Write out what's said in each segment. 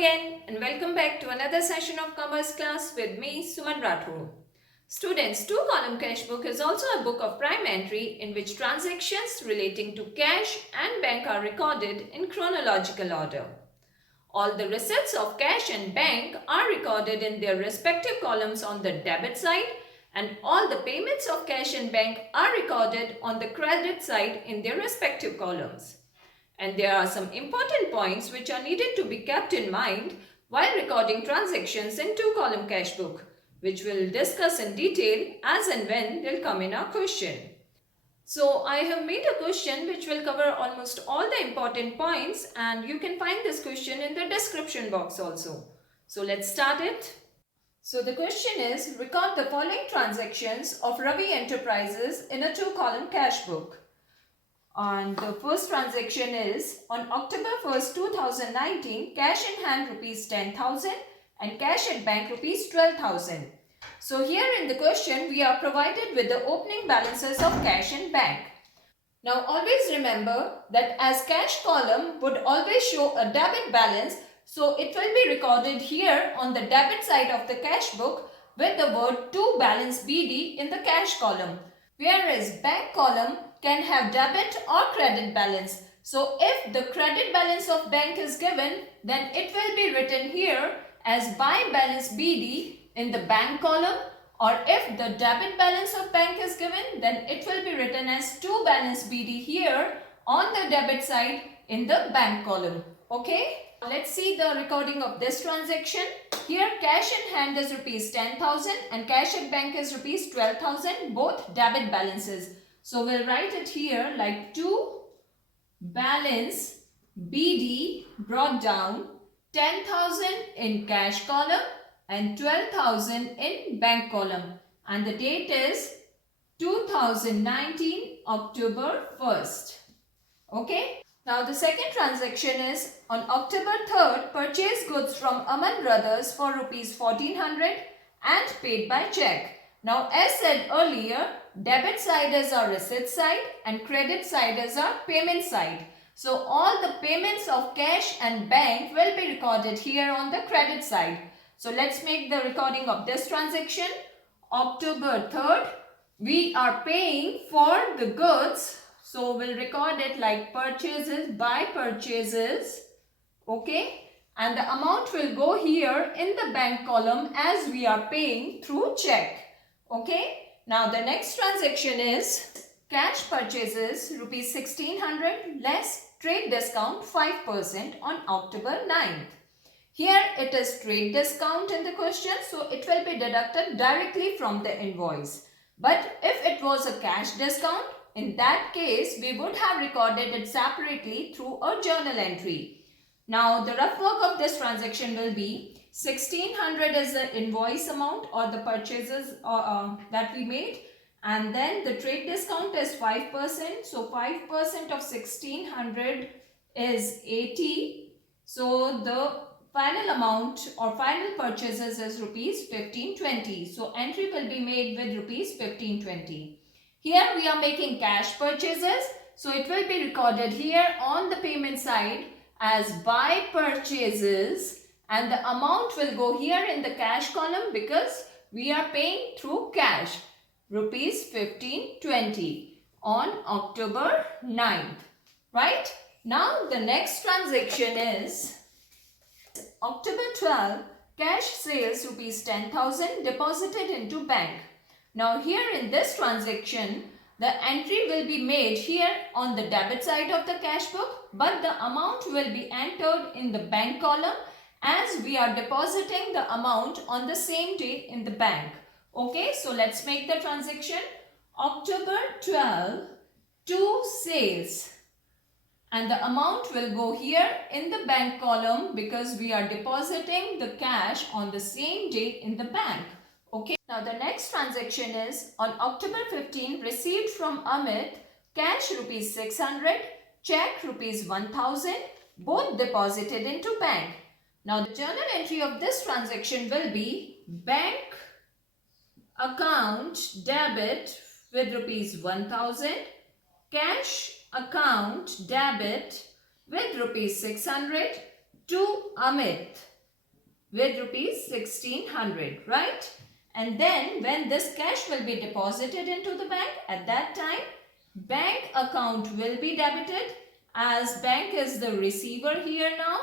again and welcome back to another session of Commerce class with me, Suman Rathore. Students, two-column cash book is also a book of prime entry in which transactions relating to cash and bank are recorded in chronological order. All the receipts of cash and bank are recorded in their respective columns on the debit side, and all the payments of cash and bank are recorded on the credit side in their respective columns. And there are some important points which are needed to be kept in mind while recording transactions in two-column cash book, which we'll discuss in detail as and when they'll come in our question. So I have made a question which will cover almost all the important points, and you can find this question in the description box also. So let's start it. So the question is, record the following transactions of Ravi Enterprises in a two-column cash book. And the first transaction is on October 1st, 2019, cash in hand rupees 10,000 and cash at bank rupees 12,000. So here in the question, we are provided with the opening balances of cash and bank. Now always remember that as cash column would always show a debit balance, so it will be recorded here on the debit side of the cash book with the word to balance BD in the cash column. Whereas bank column can have debit or credit balance. So if the credit balance of bank is given, then it will be written here as by balance BD in the bank column, or if the debit balance of bank is given, then it will be written as to balance BD here on the debit side in the bank column. Okay? Let's see the recording of this transaction. Here cash in hand is rupees 10,000 and cash at bank is rupees 12,000, both debit balances. So we'll write it here like to balance BD brought down 10,000 in cash column and 12,000 in bank column, and the date is 2019 October 1st. Okay. Now the second transaction is on October 3rd, purchased goods from Aman Brothers for rupees 1,400 and paid by check. Now as said earlier, debit side is our receipt side and credit side is our payment side. So all the payments of cash and bank will be recorded here on the credit side. So let's make the recording of this transaction. October 3rd, we are paying for the goods. So we'll record it like purchases by purchases. Okay. And the amount will go here in the bank column as we are paying through check. Okay. Now the next transaction is cash purchases rupees 1,600 less trade discount 5% on October 9th. Here it is trade discount in the question, so it will be deducted directly from the invoice. But if it was a cash discount, in that case we would have recorded it separately through a journal entry. Now the rough work of this transaction will be 1,600 is the invoice amount or the purchases that we made, and then the trade discount is 5%. So 5% of 1,600 is 80. So the final amount or final purchases is rupees 1,520. So entry will be made with rupees 1,520. Here we are making cash purchases. So it will be recorded here on the payment side as by purchases, and the amount will go here in the cash column because we are paying through cash, rupees 1,520 on October 9th. Right? Now the next transaction is October 12, cash sales rupees 10,000 deposited into bank. Now here in this transaction, the entry will be made here on the debit side of the cash book, but the amount will be entered in the bank column as we are depositing the amount on the same day in the bank. Okay, so let's make the transaction. October 12 to sales. And the amount will go here in the bank column because we are depositing the cash on the same day in the bank. Okay. Now the next transaction is on October 15, received from Amit, cash rupees 600, check rupees 1,000, both deposited into bank. Now the journal entry of this transaction will be bank account debit with rupees 1,000, cash account debit with rupees 600 to Amit. with rupees 1600, right? And then when this cash will be deposited into the bank, at that time bank account will be debited, as bank is the receiver here now,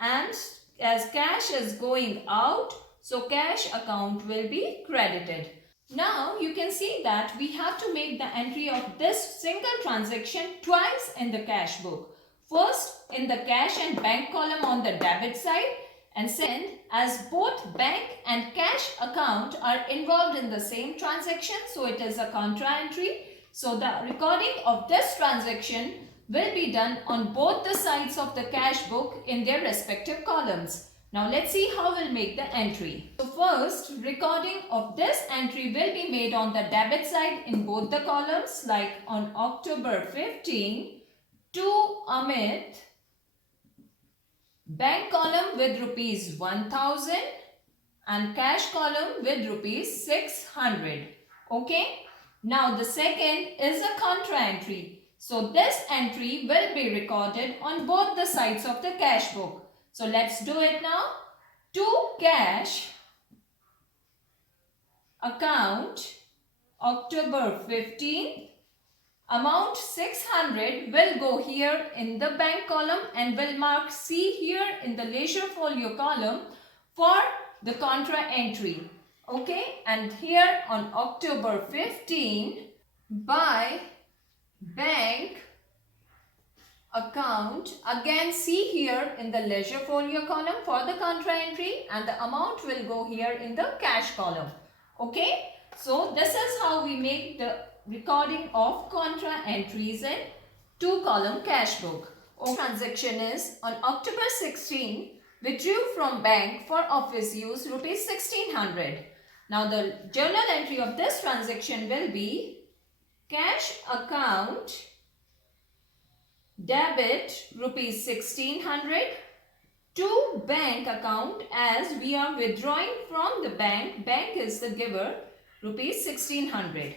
and as cash is going out, so cash account will be credited. Now you can see that we have to make the entry of this single transaction twice in the cash book. First in the cash and bank column on the debit side, and second, as both bank and cash account are involved in the same transaction, so it is a contra entry. So the recording of this transaction will be done on both the sides of the cash book in their respective columns. Now let's see how we'll make the entry. So first, recording of this entry will be made on the debit side in both the columns, like on October 15 to Amit, bank column with rupees 1000 and cash column with rupees 600. Okay. Now the second is a contra entry. So this entry will be recorded on both the sides of the cash book. So let's do it now. To cash account October 15, amount 600 will go here in the bank column and will mark C here in the leisure folio column for the contra entry. Okay, and here on October 15, by bank account, again see here in the leisure folio column for the contra entry, and the amount will go here in the cash column. Okay, so this is how we make the recording of contra entries in two-column cash book. Transaction is on October 16, withdrew from bank for office use rupees 1600. Now the journal entry of this transaction will be cash account debit rupees 1600 to bank account, as we are withdrawing from the bank. Bank is the giver, rupees 1600.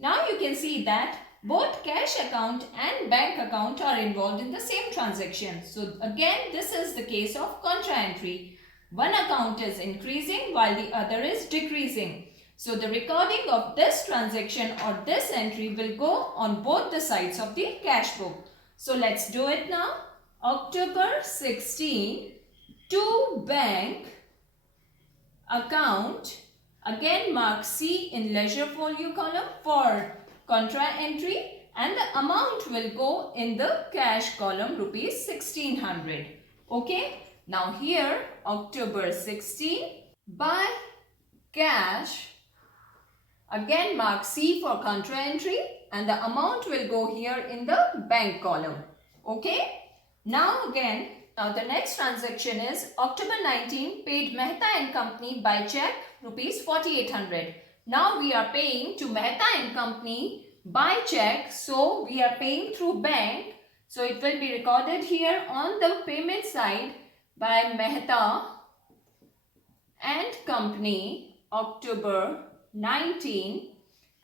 Now you can see that both cash account and bank account are involved in the same transaction. So again, this is the case of contra entry. One account is increasing while the other is decreasing. So the recording of this transaction or this entry will go on both the sides of the cash book. So let's do it now. October 16 to bank account, again mark C in leisure folio column for contra entry, and the amount will go in the cash column, rupees 1600. Okay. Now here October 16 by cash, again mark C for contra entry, and the amount will go here in the bank column. Okay. Now the next transaction is October 19, paid Mehta and Company by check rupees 4800. Now we are paying to Mehta and Company by check, so we are paying through bank. So it will be recorded here on the payment side by Mehta and Company October 19,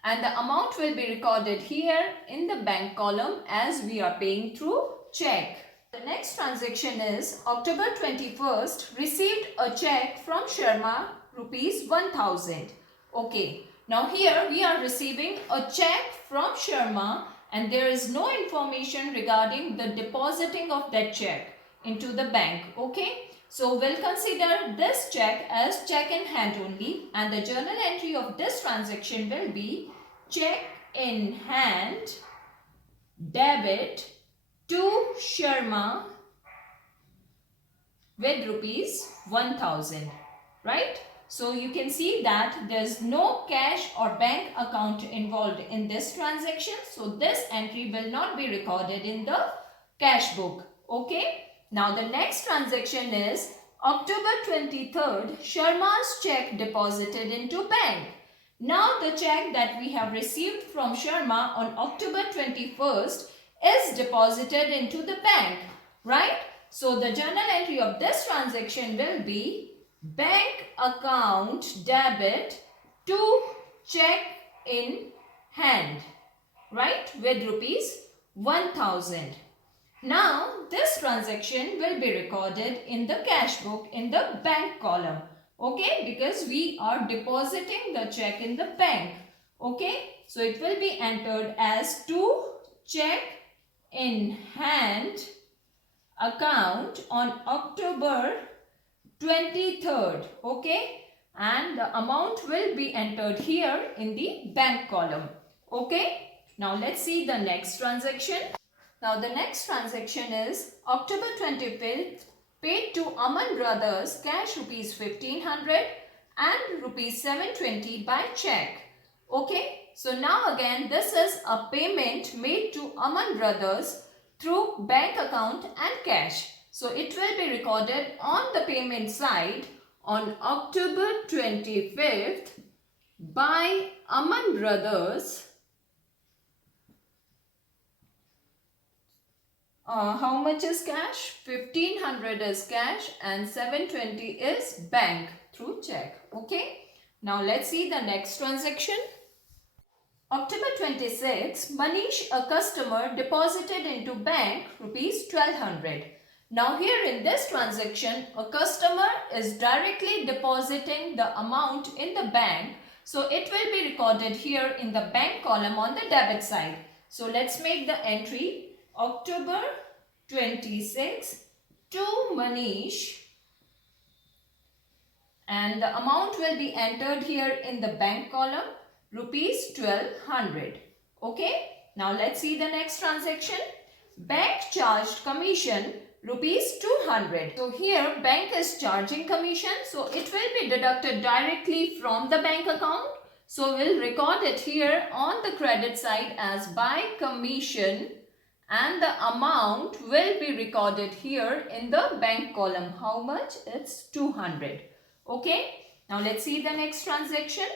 and the amount will be recorded here in the bank column as we are paying through check. The next transaction is October 21st, received a check from Sharma rupees 1000. Okay, now here we are receiving a check from Sharma and there is no information regarding the depositing of that check into the bank. Okay, so we'll consider this check as check in hand only, and the journal entry of this transaction will be check in hand debit to Sharma with rupees 1000, right? So you can see that there's no cash or bank account involved in this transaction. So this entry will not be recorded in the cash book. Okay. Now the next transaction is October 23rd, Sharma's check deposited into bank. Now the check that we have received from Sharma on October 21st is deposited into the bank, right? So the journal entry of this transaction will be bank account debit to check in hand, right, with rupees 1000. Now, this transaction will be recorded in the cash book in the bank column. Okay, because we are depositing the check in the bank. Okay, so it will be entered as to check in hand account on October 23rd. Okay, and the amount will be entered here in the bank column. Okay, now let's see the next transaction. Now the next transaction is October 25th paid to Aman Brothers cash rupees 1500 and rupees 720 by check. Okay, so now again this is a payment made to Aman Brothers through bank account and cash. So it will be recorded on the payment side on October 25th by Aman Brothers. How much is cash? 1500 is cash and 720 is bank through check. Okay. Now let's see the next transaction. October 26, Manish, a customer, deposited into bank rupees 1200. Now here in this transaction, a customer is directly depositing the amount in the bank. So it will be recorded here in the bank column on the debit side. So let's make the entry. October 26 to Manish, and the amount will be entered here in the bank column, rupees 1200. Okay, now let's see the next transaction. Bank charged commission rupees 200. So here bank is charging commission, so it will be deducted directly from the bank account. So we'll record it here on the credit side as by commission, and the amount will be recorded here in the bank column. How much? It's 200. Okay. Now let's see the next transaction.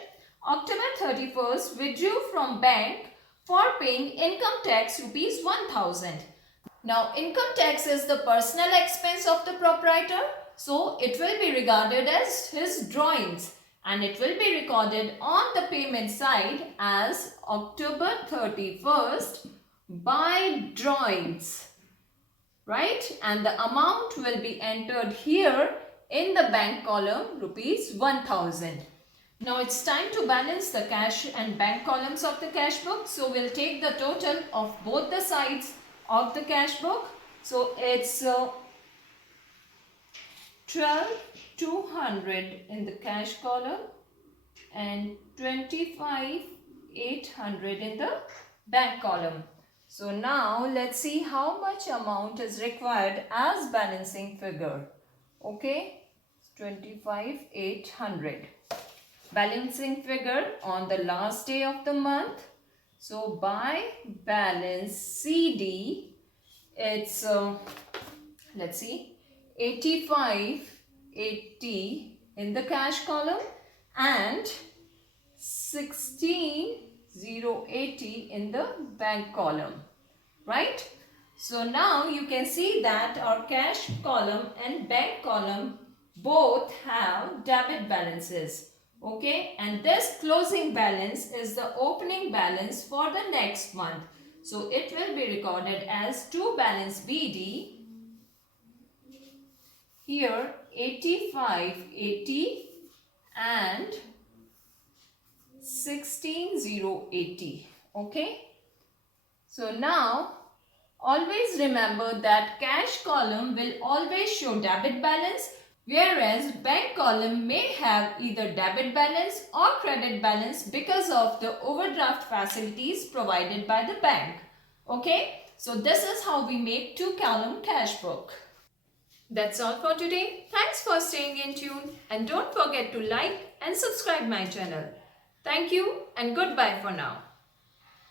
October 31st withdrew from bank for paying income tax rupees 1000. Now income tax is the personal expense of the proprietor. So it will be regarded as his drawings, and it will be recorded on the payment side as October 31st by drawings, right? And the amount will be entered here in the bank column, rupees 1000. Now it's time to balance the cash and bank columns of the cash book. So we'll take the total of both the sides of the cash book. So it's 12,200 in the cash column and 25,800 in the bank column. So now let's see how much amount is required as balancing figure. Okay, 25,800. Balancing figure on the last day of the month. So by balance CD, it's let's see, 85,80 in the cash column and 16,080 in the bank column, right? So now you can see that our cash column and bank column both have debit balances. Okay, and this closing balance is the opening balance for the next month. So it will be recorded as to balance BD. Here 85,80 and 16,080. Okay. So now always remember that cash column will always show debit balance, whereas bank column may have either debit balance or credit balance because of the overdraft facilities provided by the bank. Okay. So this is how we make two-column cash book. That's all for today. Thanks for staying in tune, and don't forget to like and subscribe my channel. Thank you and goodbye for now.